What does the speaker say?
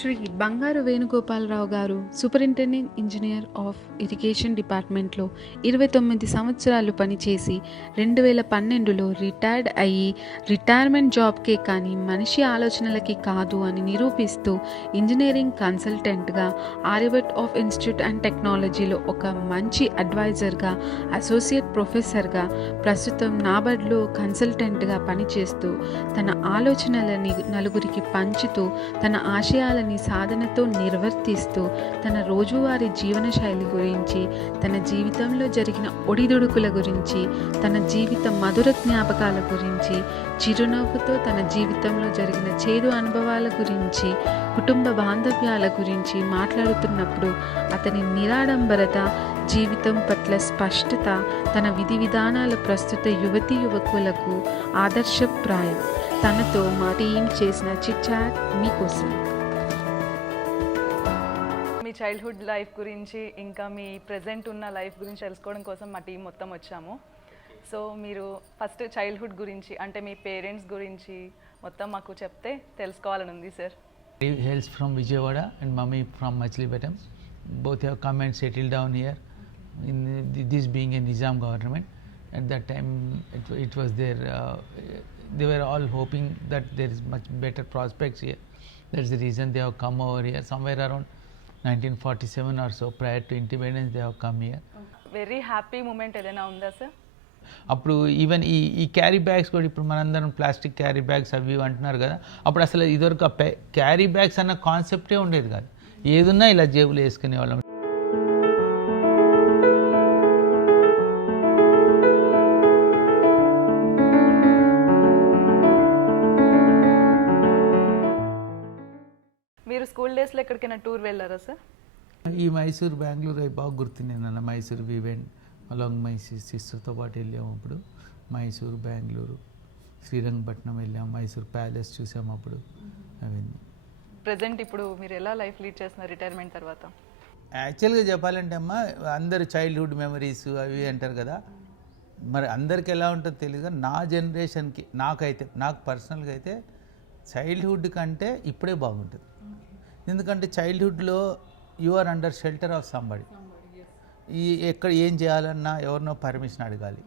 శ్రీ బంగారు వేణుగోపాలరావు గారు superintendent engineer of irrigation డిపార్ట్మెంట్లో 29 సంవత్సరాలు పనిచేసి 2012లో రిటైర్డ్ అయ్యి రిటైర్మెంట్ జాబ్కే కానీ మనిషి ఆలోచనలకి కాదు అని నిరూపిస్తూ engineering కన్సల్టెంట్గా Aryabhata of institute and టెక్నాలజీలో ఒక మంచి అడ్వైజర్గా అసోసియేట్ ప్రొఫెసర్గా ప్రస్తుతం నాబార్డ్లో కన్సల్టెంట్గా పనిచేస్తూ తన ఆలోచనలని నలుగురికి పంచుతూ తన ఆశయాలని సాధనతో నిర్వర్తిస్తూ తన రోజువారీ జీవనశైలి గురించి, తన జీవితంలో జరిగిన ఒడిదుడుకుల గురించి, తన జీవిత మధుర జ్ఞాపకాల గురించి, చిరునవ్వుతో తన జీవితంలో జరిగిన చేదు అనుభవాల గురించి, కుటుంబ బాంధవ్యాల గురించి మాట్లాడుతున్నప్పుడు అతని నిరాడంబరత, జీవితం పట్ల స్పష్టత తన విధి విధానాల ప్రస్తుత యువతీ యువకులకు ఆదర్శప్రాయం. తనతో మా టీం చేసిన చిట్ చాట్ మీకోసం. మీ చైల్డ్హుడ్ లైఫ్ గురించి ఇంకా మీ ప్రెజెంట్ ఉన్న లైఫ్ గురించి తెలుసుకోవడం కోసం మా టీం మొత్తం వచ్చాము. సో మీరు ఫస్ట్ చైల్డ్హుడ్ గురించి అంటే మీ పేరెంట్స్ గురించి మొత్తం మాకు చెప్తే తెలుసుకోవాలని ఉంది sir. Hails from Vijayawada and mummy from Machlipatam. Both have come and settled down here. In this being a Nizam government, at that time it was there. They were all hoping that there is much better prospects here. That's the reason they have come over here. Somewhere around 1947 or so, prior to independence, they have come here. Very happy moment ఏదైనా ఉందా sir? అప్పుడు even ఈ carry bags కూడా ఇప్పుడు మనందరం plastic carry bags అవి అంటున్నారు కదా, అప్పుడు అసలు ఇదివరకు క్యారీ బ్యాగ్స్ అన్న కాన్సెప్టే ఉండేది కాదు. ఏదున్నా ఇలా జేబులు వేసుకునే వాళ్ళం. మీరు స్కూల్ డేస్లో ఎక్కడికైనా టూర్ వెళ్ళారా సార్? ఈ మైసూర్, బెంగళూరు అవి బాగా గుర్తున్నాను. Mysore we went along my సిస్టర్తో పాటు వెళ్ళాము. అప్పుడు మైసూర్, బెంగళూరు, శ్రీరంగపట్నం వెళ్ళాము. మైసూర్ ప్యాలెస్ చూసాము అప్పుడు. అవన్నీ ప్రెజెంట్ ఇప్పుడు మీరు ఎలా లైఫ్ లీడ్ చేస్తున్నారు రిటైర్మెంట్ తర్వాత? యాక్చువల్గా చెప్పాలంటే అమ్మ, అందరు చైల్డ్హుడ్ మెమరీస్ అవి అంటారు కదా, మరి అందరికి ఎలా ఉంటుందో తెలియదు. నా జనరేషన్కి నాకు పర్సనల్గా అయితే చైల్డ్హుడ్ కంటే ఇప్పుడే బాగుంటుంది. ఎందుకంటే చైల్డ్హుడ్లో you are under shelter of somebody. ఎక్కడ ఏం చేయాలన్నా ఎవరినో పర్మిషన్ అడగాలి.